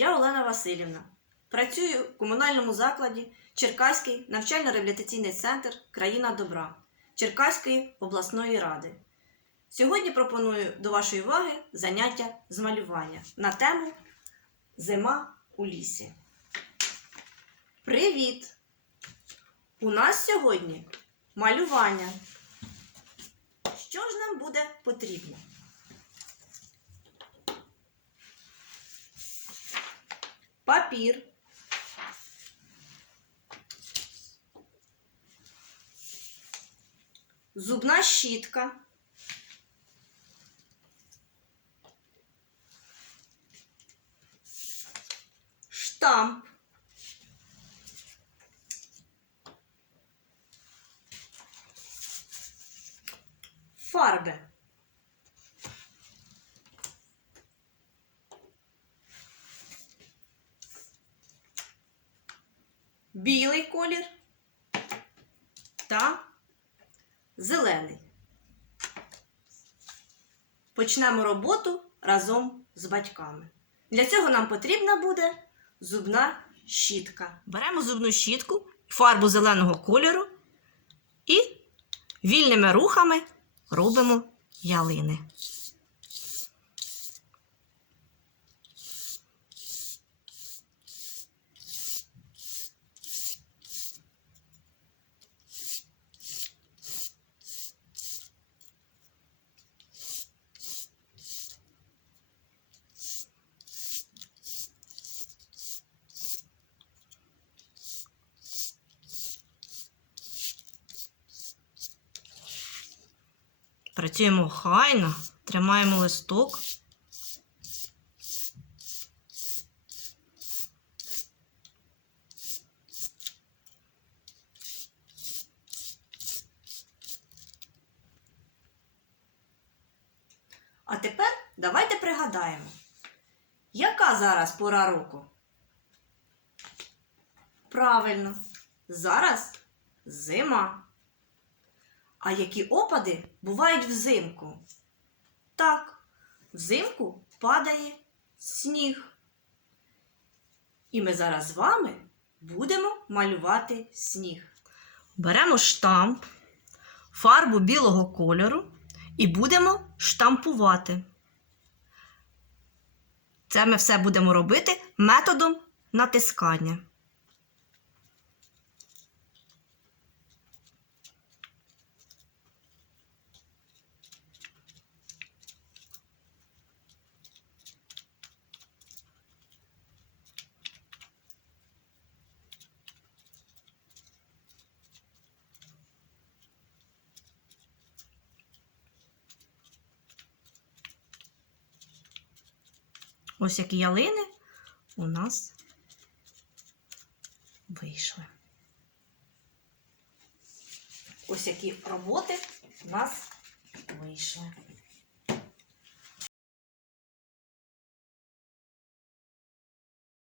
Я Олена Васильівна. Працюю в комунальному закладі Черкаський навчально-реабілітаційний центр Країна добра Черкаської обласної ради. Сьогодні пропоную до вашої уваги заняття з малювання на тему Зима у лісі. Привіт! У нас сьогодні малювання. Що ж нам буде потрібно? Папір. Зубна щітка. Штамп. Фарби. Білий колір та зелений. Почнемо роботу разом з батьками. Для цього нам потрібна буде зубна щітка. Беремо зубну щітку, фарбу зеленого кольору і вільними рухами робимо ялини. Працюємо хайно, тримаємо листок. А тепер давайте пригадаємо, яка зараз пора року? Правильно, зараз зима. А які опади бувають взимку? Так, взимку падає сніг. І ми зараз з вами будемо малювати сніг. Беремо штамп, фарбу білого кольору і будемо штампувати. Це ми все будемо робити методом натискання. Ось які ялини у нас вийшли. Ось які роботи у нас вийшли.